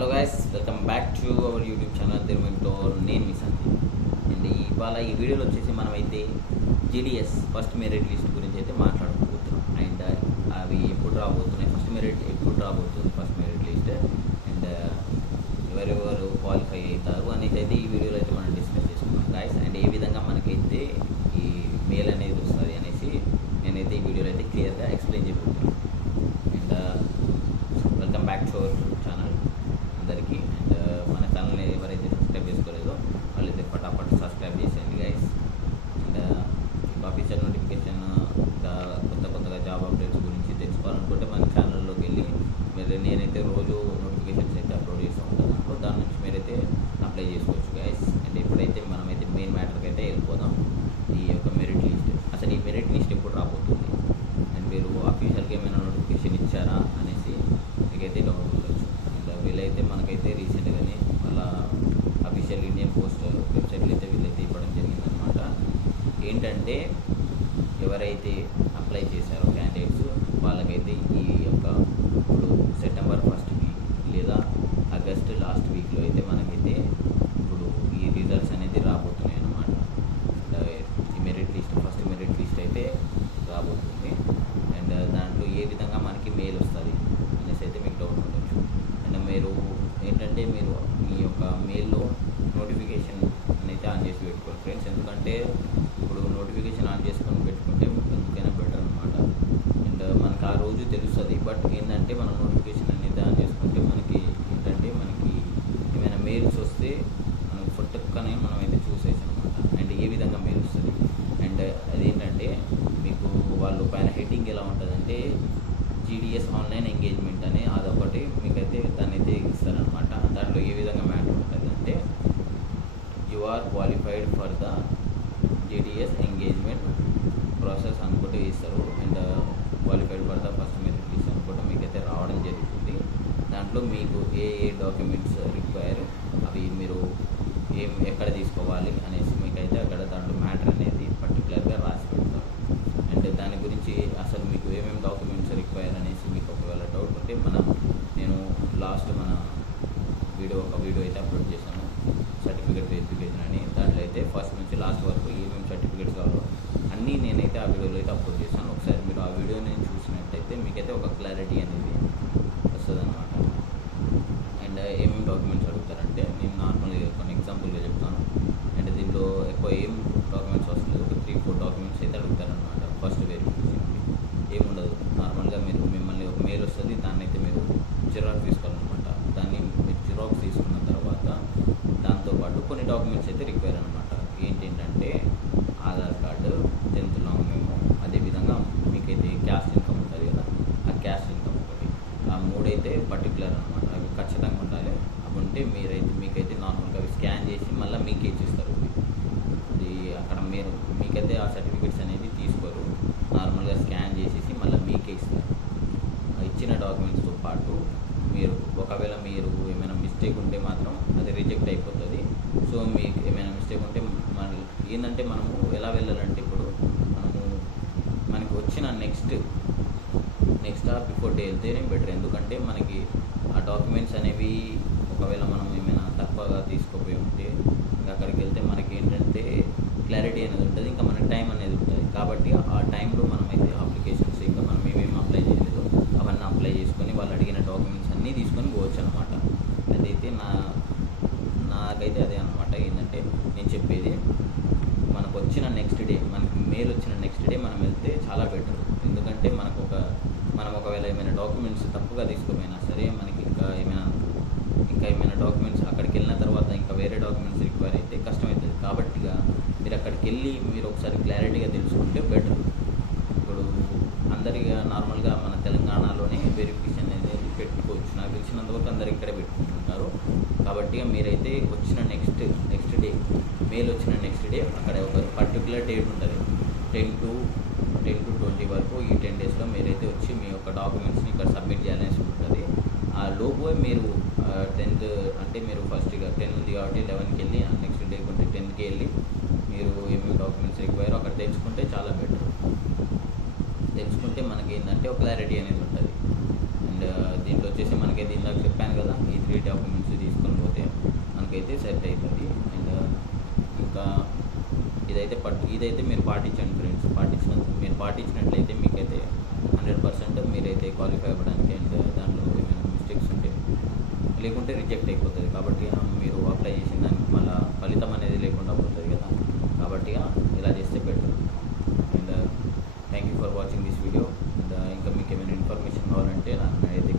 Hello guys, welcome back to our YouTube channel తిరుమలలో నేను మీ Sandeep. And ఇవాళ ఈ వీడియోలో వచ్చేసి మనమైతే జీడిఎస్ ఫస్ట్ మెరిట్ లిస్ట్ గురించి అయితే మాట్లాడుకోబోతున్నాం. అండ్ అవి ఎప్పుడు రాబోతున్నాయి, ఫస్ట్ మెరిట్ ఎప్పుడు రాబోతుంది, ఫస్ట్ మెరిట్ లిస్ట్ అండ్ ఎవరెవరు క్వాలిఫై అవుతారు అనేది అయితే ఈ వీడియోలో అయితే మనం డిస్కస్ చేసుకున్నాం గైస్. అండ్ ఏ విధంగా మనకైతే ఈ మెయిల్ అనేది వస్తుంది అనేసి నేనైతే ఈ వీడియోలో అయితే క్లియర్గా ఎక్స్ప్లెయిన్ చేయబోతున్నాను. And welcome back to our channel అందరికీ. అండ్ మన ఛానల్ని ఎవరైతే సబ్స్క్రైబ్ చేసుకోలేదో వాళ్ళైతే ఫటాఫట్ సబ్స్క్రైబ్ చేసేయండి గైస్. అండ్ ఆఫీషియల్ నోటిఫికేషన్ ఇంకా కొత్తగా జాబ్ అప్డేట్స్ గురించి తెలుసుకోవాలనుకుంటే మన ఛానల్లోకి వెళ్ళి మీరు నేనైతే రోజు నోటిఫికేషన్స్ అయితే అప్లోడ్ చేస్తూ ఉంటాను. దాని నుంచి మీరైతే అప్లై చేసుకోవచ్చు గైస్. అండ్ ఇప్పుడైతే మనమైతే మెయిన్ మ్యాటర్కి అయితే వెళ్ళిపోదాం. ఈ యొక్క మెరిట్ లిస్ట్, అసలు ఈ మెరిట్ లిస్ట్ ఎప్పుడు రాబోతుంది అండ్ మీరు ఆఫీషియల్గా ఏమైనా నోటిఫికేషన్ ఇచ్చారా అనేసి మీకైతే డౌట్ ఉండొచ్చు. అండ్ వీళ్ళైతే మనకైతే రీసెంట్గానే వాళ్ళ అఫీషియల్ ఇండియన్ పోస్ట్ వెబ్సైట్లో అయితే వీళ్ళైతే ఇవ్వడం జరిగిందనమాట. ఏంటంటే ఎవరైతే అప్లై చేశారో క్యాండిడేట్స్ వాళ్ళకైతే ఈ యొక్క ఇప్పుడు సెప్టెంబర్ ఫస్ట్ వీక్ లేదా ఆగస్ట్ లాస్ట్ వీక్లో అయితే మనకైతే ఇప్పుడు ఈ రిజల్ట్స్ అనేది రాబోతున్నాయి అన్నమాట. ఈ merit list, first merit list అయితే రాబోతుంది. అండ్ దాంట్లో ఏ విధంగా మనకి మెయిల్ వస్తుంది అనేసి అయితే మీకు డౌట్ ఉండొచ్చు. అండ్ మీరు ఏంటంటే మీరు మీ యొక్క మెయిల్లో నోటిఫికేషన్ అయితే ఆన్ చేసి పెట్టుకోవాలి ఫ్రెండ్స్. ఎందుకంటే ఇప్పుడు నోటిఫికేషన్ ఆన్ చేసుకొని పెట్టుకుంటే ఎందుకైనా బెటర్ అనమాట. అండ్ మనకు ఆ రోజు తెలుస్తుంది. బట్ ఏంటంటే మనం నోటిఫికేషన్ అనేది ఆన్ చేసుకుంటే మనకి ఏంటంటే మనకి ఏమైనా మెయిల్స్ వస్తే మనం ఫుట్టక్కనే మనం అయితే చూసేసాం అనమాట. అండ్ ఏ విధంగా మెయిల్ వస్తుంది అండ్ అదేంటంటే మీకు వాళ్ళు పైన హెడ్డింగ్ ఎలా ఉంటుందంటే జీడిఎస్ ఆన్లైన్ ఎంగేజ్మెంట్ అని అదొకటి మీకైతే దాన్ని అయితే ఇస్తారనమాట. దాంట్లో ఏ విధంగా మ్యాటర్ ఉంటుంది అంటే you are qualified for the GDS engagement process అనుకుంటూ ఇస్తారు. And qualified for the first merit list అనుకుంటూ మీకైతే రావడం జరుగుతుంది. దాంట్లో మీకు ఏ డాక్యుమెంట్స్ రిక్వైర్, అవి మీరు ఎక్కడ తీసుకోవాలి అనేసి మీకైతే అక్కడ దాంట్లో మ్యాటర్ అనేది పర్టికులర్గా రాసి పెడతారు. అండ్ దాని గురించి అసలు మీకు ఏమేమి డాక్యుమెంట్స్ రిక్వైర్ అనేసి మీకు ఒకవేళ డౌట్ ఉంటే నేను లాస్ట్ మన ఒక వీడియో అయితే అప్లోడ్ చేశాను, సర్టిఫికేట్ వెరిఫికేషన్ అని. దాంట్లో అయితే ఫస్ట్ నుంచి లాస్ట్ వరకు ఏమేమి సర్టిఫికేట్స్ కావాలో అన్నీ నేనైతే ఆ వీడియోలో అయితే అప్లోడ్ చేశాను. ఒకసారి మీరు ఆ వీడియో నేను చూసినట్టయితే మీకైతే ఒక క్లారిటీ అనేది వస్తుంది అనమాట. అండ్ ఏమేమి డాక్యుమెంట్స్ అడుగుతారంటే నేను నార్మల్గా కొన్ని ఎగ్జాంపుల్గా చెప్తాను. అండ్ దీంట్లో ఎక్కువ ఏం డాక్యుమెంట్స్ వస్తుంది, ఒక 3-4 డాక్యుమెంట్స్ అయితే అడుగుతారనమాట. ఫస్ట్ వెరిఫికేషన్కి ఏముండదు, నార్మల్గా మిమ్మల్ని ఒక మెయిల్ వస్తుంది, దాన్ని అయితే మీరు జిరాక్స్ తీసుకోవాలన్నమాట. దాన్ని మీరు జిరాక్స్ తీసుకున్న తర్వాత దాంతోపాటు కొన్ని డాక్యుమెంట్స్ అయితే రిక్వైర్ అనమాట. ఏంటంటే Aadhaar card, 10th long memo, అదేవిధంగా మీకైతే క్యాస్ట్ ఇన్కమ్ ఉంటుంది కదా, ఆ క్యాస్ట్ ఇన్కమ్ ఒకటి, ఆ మూడైతే పర్టికులర్ అనమాట. అవి ఖచ్చితంగా ఉండాలి. అవి ఉంటే మీకైతే నార్మల్గా అవి స్కాన్ చేసి మళ్ళీ మీకే ఇచ్చిస్తారు. అది అక్కడ మీకైతే ఆ సర్టిఫికేట్స్ అనేది తీసుకోరు, నార్మల్గా స్కాన్ చేసేసి మళ్ళీ మీకే ఇస్తారు. ఇచ్చిన డాక్యుమెంట్స్తో పాటు ఒకవేళ మీరు ఏమైనా మిస్టేక్ ఉంటే మాత్రం అది రిజెక్ట్ అయిపోతుంది. సో మీకు ఏమైనా మిస్టేక్ ఉంటే ఏంటంటే మనము ఎలా వెళ్ళాలంటే ఇప్పుడు మనకి వచ్చిన నెక్స్ట్ బిఫోర్ డే వెళ్తేనే బెటర్. ఎందుకంటే మనకి ఆ డాక్యుమెంట్స్ అనేవి ఒకవేళ మనం ఏమైనా తక్కువగా తీసుకోపోయి ఉంటే ఇంకా అక్కడికి వెళ్తే మనకి ఏంటంటే క్లారిటీ అనేది ఉంటుంది, ఇంకా మనకి టైం అనేది ఉంటుంది. కాబట్టి ఆ టైంలో మనమైతే అప్లికేషన్స్ ఇంకా మనం ఏమేమి అప్లై చేయలేదు అవన్నీ అప్లై చేసుకొని వాళ్ళు అడిగిన డాక్యుమెంట్స్ అన్నీ తీసుకొని పోవచ్చు అనమాట. అదైతే నాకైతే అదే అనమాట. ఏంటంటే నేను చెప్పేది, మనకు వచ్చిన నెక్స్ట్ డే, మనకి మెయిల్ వచ్చిన నెక్స్ట్ డే మనం వెళ్తే చాలా బెటర్. ఎందుకంటే మనం ఒకవేళ ఏమైనా డాక్యుమెంట్స్ తప్పుగా తీసుకోపోయినా సరే మనకి ఇంకా ఏమైనా డాక్యుమెంట్స్ అక్కడికి వెళ్ళిన తర్వాత ఇంకా వేరే డాక్యుమెంట్స్ రిక్వైర్ అయితే కష్టమవుతుంది. కాబట్టి మీరు అక్కడికి వెళ్ళి మీరు ఒకసారి క్లారిటీగా తెలుసుకుంటే బెటర్. ఇప్పుడు అందరిగా నార్మల్గా మన తెలంగాణలోనే వెరిఫికేషన్ అనేది పెట్టుకోవచ్చు. నాకు తెలిసినంతవరకు అందరు ఇక్కడే పెట్టుకుంటుంటారు. కాబట్టి మీరైతే వచ్చిన నెక్స్ట్ డే, మెయిల్ వచ్చిన నెక్స్ట్ డే అక్కడ ఒక పర్టికులర్ డేట్ ఉంటుంది, 10 to 20 వరకు. ఈ 10 డేస్లో మీరైతే వచ్చి మీ యొక్క డాక్యుమెంట్స్ని ఇక్కడ సబ్మిట్ చేయాల్సి ఉంటుంది. ఆ లోపు మీరు 10th అంటే మీరు ఫస్ట్ ఇక 10 ఉంది కాబట్టి 11కి వెళ్ళి నెక్స్ట్ డే కొంటే 10కి వెళ్ళి మీరు ఏమేమి డాక్యుమెంట్స్ రిక్వైర్ అక్కడ తెలుసుకుంటే చాలా బెటర్. తెలుసుకుంటే మనకి ఏంటంటే ఒక క్లారిటీ అనేది ఉంటుంది. అండ్ దీంట్లో వచ్చేసి మనకైతే ఇందాక చెప్పాను కదా, ఈ 3 డాక్యుమెంట్స్ తీసుకొని పోతే మనకైతే సెట్ అవుతుంది. అండ్ ఇంకా ఇదైతే మీరు పాటించండి ఫ్రెండ్స్. మీరు పాటించినట్లయితే మీకైతే 100% మీరైతే క్వాలిఫై అవ్వడానికి. అండ్ దాంట్లో ఏమైనా మిస్టేక్స్ ఉంటే లేకుంటే రిజెక్ట్ అయిపోతుంది. కాబట్టి మీరు అప్లై చేసిన దానికి మళ్ళీ ఫలితం అనేది లేకుండా పోతుంది కదా. కాబట్టి ఇలా చేస్తే better. And thank you for watching this video. And ఇంకా మీకు ఏమైనా ఇన్ఫర్మేషన్ కావాలంటే నాకు అయితే